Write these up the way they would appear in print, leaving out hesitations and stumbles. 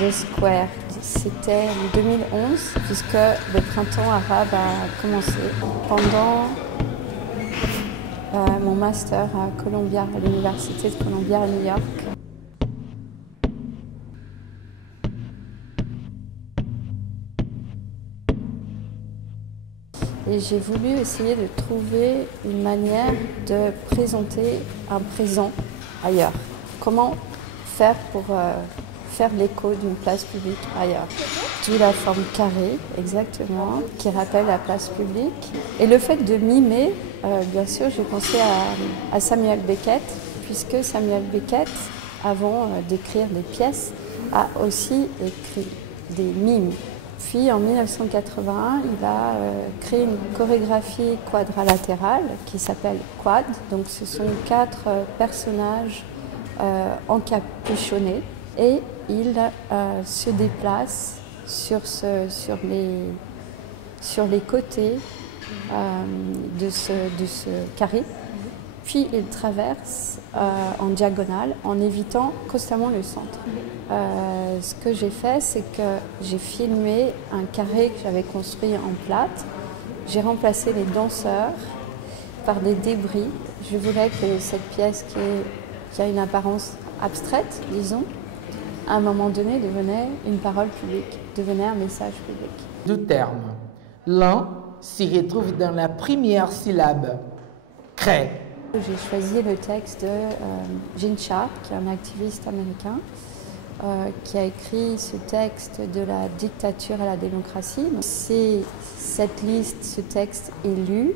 de Square. C'était en 2011, puisque le printemps arabe a commencé pendant mon master à Columbia, à l'université de Columbia à New York. Et j'ai voulu essayer de trouver une manière de présenter un présent ailleurs. Comment faire pour faire l'écho d'une place publique ailleurs. D'où la forme carrée, exactement, qui rappelle la place publique. Et le fait de mimer, bien sûr, j'ai pensé à Samuel Beckett, puisque Samuel Beckett, avant d'écrire des pièces, a aussi écrit des mimes. Puis en 1981, il a créé une chorégraphie quadrilatérale qui s'appelle Quad. Donc ce sont 4 personnages encapuchonnés et il se déplace sur les côtés de ce carré. Puis il traverse en diagonale en évitant constamment le centre. Ce que j'ai fait, c'est que j'ai filmé un carré que j'avais construit en plâtre. J'ai remplacé les danseurs par des débris. Je voulais que cette pièce qui a une apparence abstraite, disons, à un moment donné devenait une parole publique, devenait un message public. 2 termes. L'un s'y retrouve dans la première syllabe, crée. J'ai choisi le texte de Gene Sharp, qui est un activiste américain, qui a écrit ce texte de la dictature à la démocratie. Cette liste, ce texte est lu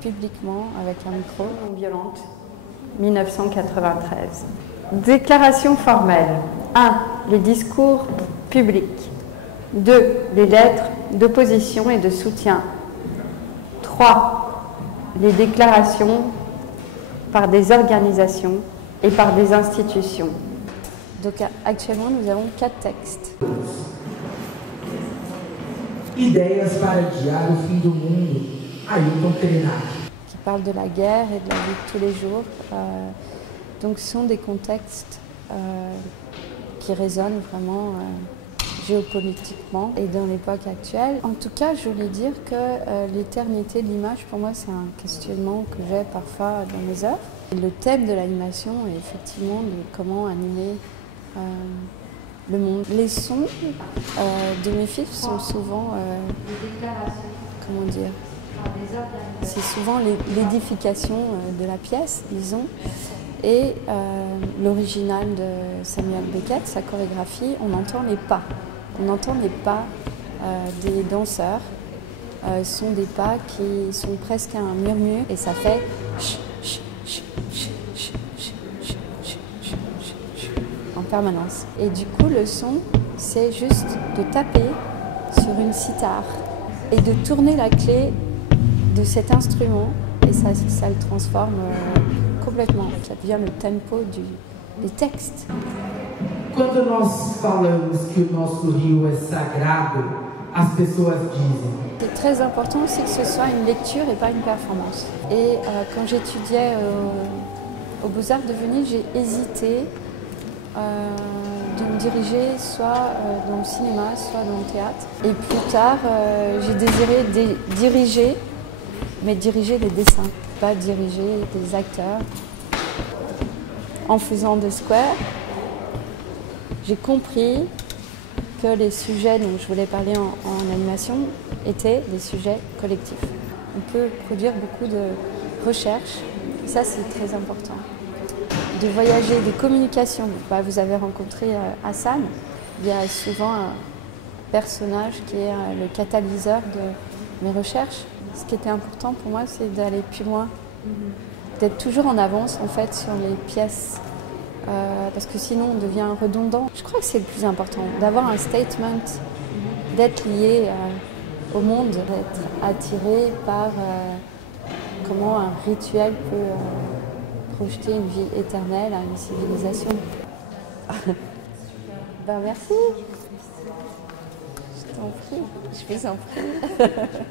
publiquement avec un micro non violente, 1993. Déclaration formelle. 1. Les discours publics. 2. Les lettres d'opposition et de soutien. 3. Les déclarations par des organisations et par des institutions. Donc actuellement, nous avons 4 textes. Ideias para adiar o fim do mundo, Ailton Krenak. Qui parlent de la guerre et de la vie de tous les jours. Donc ce sont des contextes qui résonnent vraiment géopolitiquement et dans l'époque actuelle. En tout cas, je voulais dire que l'éternité de l'image, pour moi, c'est un questionnement que j'ai parfois dans mes œuvres. Et le thème de l'animation est effectivement de comment animer le monde. Les sons de mes films sont souvent, comment dire, c'est souvent l'édification de la pièce, disons. Et l'original de Samuel Beckett, sa chorégraphie, on entend les pas. On entend les pas des danseurs. Ce sont des pas qui sont presque un murmure et ça fait en permanence. Et du coup, le son, c'est juste de taper sur une sitar et de tourner la clé de cet instrument et ça le transforme complètement. Ça devient le tempo des textes. Quando nós falamos que o nosso rio é sagrado, as pessoas dizem. Ce qui est très important, c'est que ce soit une lecture et pas une performance. Et quand j'étudiais aux Beaux-Arts de Venise, j'ai hésité de me diriger soit dans le cinéma, soit dans le théâtre. Et plus tard, j'ai désiré diriger, mais diriger des dessins, pas diriger des acteurs. En faisant The Square, j'ai compris que les sujets dont je voulais parler en animation étaient des sujets collectifs. On peut produire beaucoup de recherches, ça c'est très important. De voyager, des communications. Vous avez rencontré Hassan, il y a souvent un personnage qui est le catalyseur de mes recherches. Ce qui était important pour moi, c'est d'aller plus loin, d'être toujours en avance en fait sur les pièces, parce que sinon on devient redondant. Je crois que c'est le plus important, d'avoir un statement, d'être lié au monde, d'être attiré par comment un rituel peut projeter une vie éternelle à une civilisation. Ben merci. Je t'en prie. Je vous en prie.